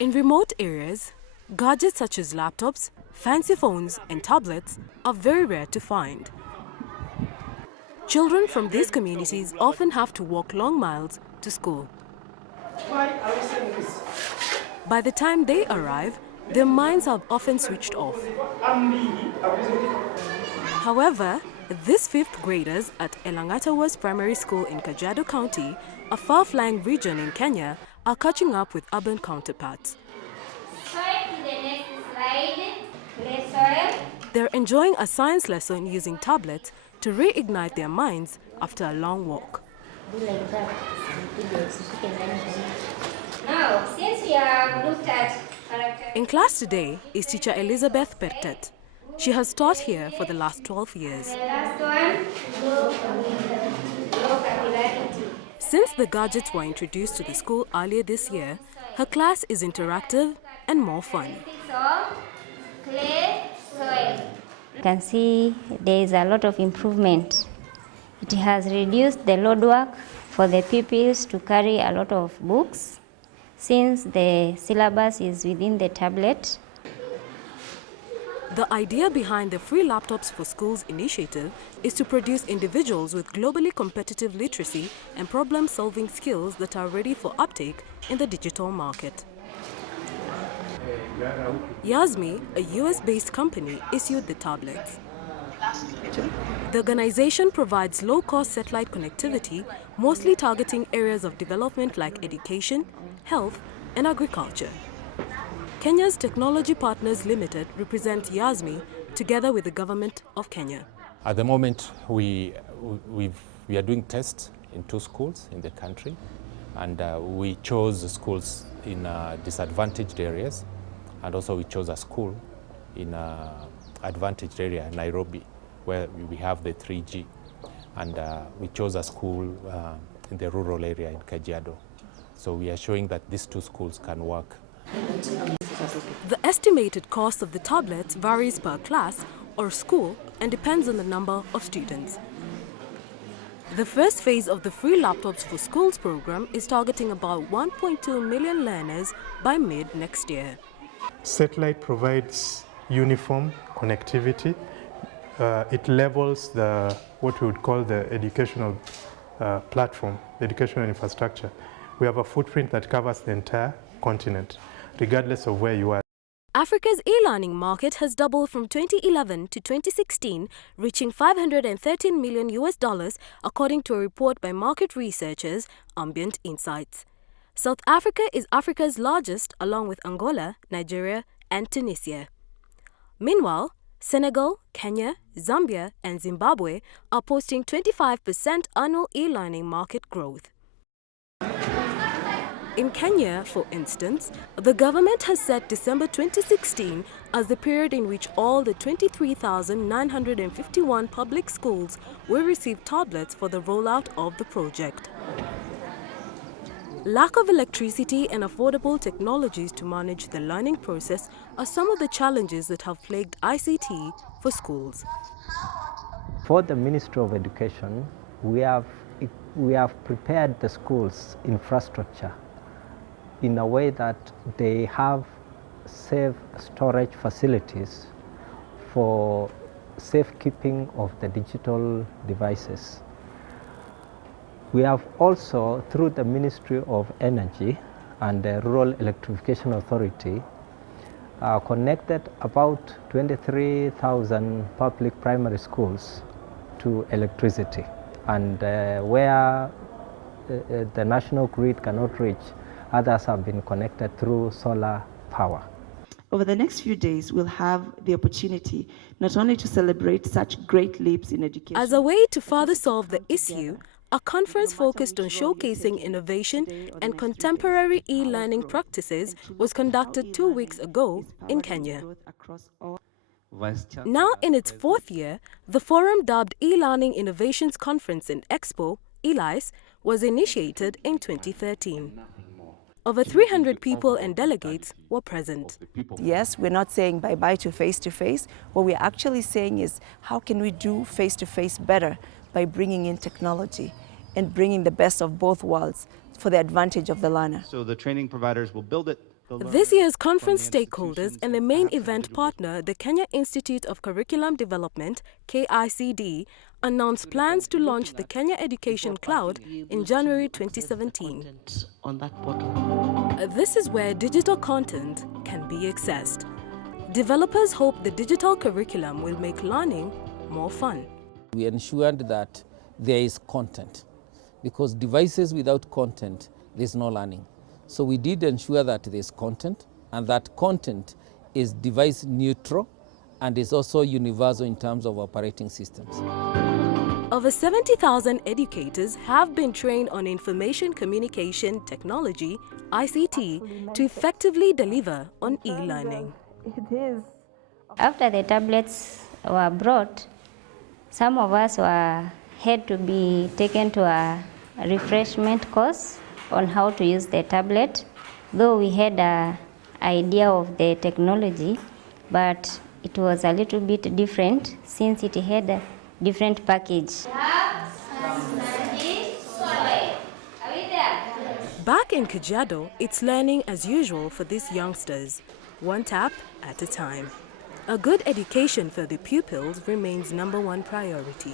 In remote areas, gadgets such as laptops, fancy phones and tablets are very rare to find. Children from these communities often have to walk long miles to school. By the time they arrive, their minds are often switched off. However, these fifth graders at Elangatawuas Primary School in Kajiado County, a far-flung region in Kenya, are catching up with urban counterparts. They're enjoying a science lesson using tablets to reignite their minds after a long walk. Now, since we have looked at In class today is teacher Elizabeth Pertet. She has taught here for the last 12 years. the last one, low capillarity. Since the gadgets were introduced to the school earlier this year, her class is interactive and more fun. So, clay, soil. You can see there is a lot of improvement. It has reduced the load work for the pupils to carry a lot of books since the syllabus is within the tablet. The idea behind the Free Laptops for Schools initiative is to produce individuals with globally competitive literacy and problem-solving skills that are ready for uptake in the digital market. Yasmi, a US-based company, issued the tablets. The organization provides low-cost satellite connectivity, mostly targeting areas of development like education, health, and agriculture. Kenya's Technology Partners Limited represents Yasmi together with the government of Kenya. At the moment, we are doing tests in 2 schools in the country, and we chose the schools in disadvantaged areas, and also we chose a school in advantaged area, Nairobi, where we have the 3G, and we chose a school in the rural area in Kajiado. So we are showing that these 2 schools can work. The estimated cost of the tablets varies per class or school and depends on the number of students. The first phase of the Free Laptops for Schools program is targeting about 1.2 million learners by mid next year. Satellite provides uniform connectivity. It levels what we would call the educational platform, the educational infrastructure. We have a footprint that covers the entire continent, regardless of where you are. Africa's e-learning market has doubled from 2011 to 2016, reaching $513 million according to a report by market researchers Ambient Insights. South Africa is Africa's largest, along with Angola, Nigeria, and Tunisia. Meanwhile, Senegal, Kenya, Zambia, and Zimbabwe are posting 25% annual e-learning market growth. In Kenya, for instance, the government has set December 2016 as the period in which all the 23,951 public schools will receive tablets for the rollout of the project. Lack of electricity and affordable technologies to manage the learning process are some of the challenges that have plagued ICT for schools. For the Ministry of Education, we have prepared the schools' infrastructure in a way that they have safe storage facilities for safekeeping of the digital devices. We have also, through the Ministry of Energy and the Rural Electrification Authority, connected about 23,000 public primary schools to electricity. And where the national grid cannot reach, others have been connected through solar power. Over the next few days, we'll have the opportunity not only to celebrate such great leaps in education. As a way to further solve the issue, a conference focused on showcasing innovation and contemporary e-learning practices was conducted 2 weeks ago in Kenya. Now in its 4th year, the forum dubbed E-Learning Innovations Conference and Expo, ELICE, was initiated in 2013. Over 300 people and delegates were present. Yes, we're not saying bye-bye to face-to-face. What we're actually saying is how can we do face-to-face better by bringing in technology and bringing the best of both worlds for the advantage of the learner. So the training providers will build it, This year's conference stakeholders and the main event partner, the Kenya Institute of Curriculum Development, KICD, announced plans to launch the Kenya Education Cloud in January 2017. This is where digital content can be accessed. Developers hope the digital curriculum will make learning more fun. We ensured that there is content, because devices without content, there's no learning. So we did ensure that there's content, and that content is device neutral and is also universal in terms of operating systems. Over 70,000 educators have been trained on information communication technology, ICT, to effectively deliver on e-learning. After the tablets were brought, some of us had to be taken to a refreshment course on how to use the tablet, though we had an idea of the technology, but it was a little bit different since it had a different package. Back in Kajiado, it's learning as usual for these youngsters, one tap at a time. A good education for the pupils remains #1 priority.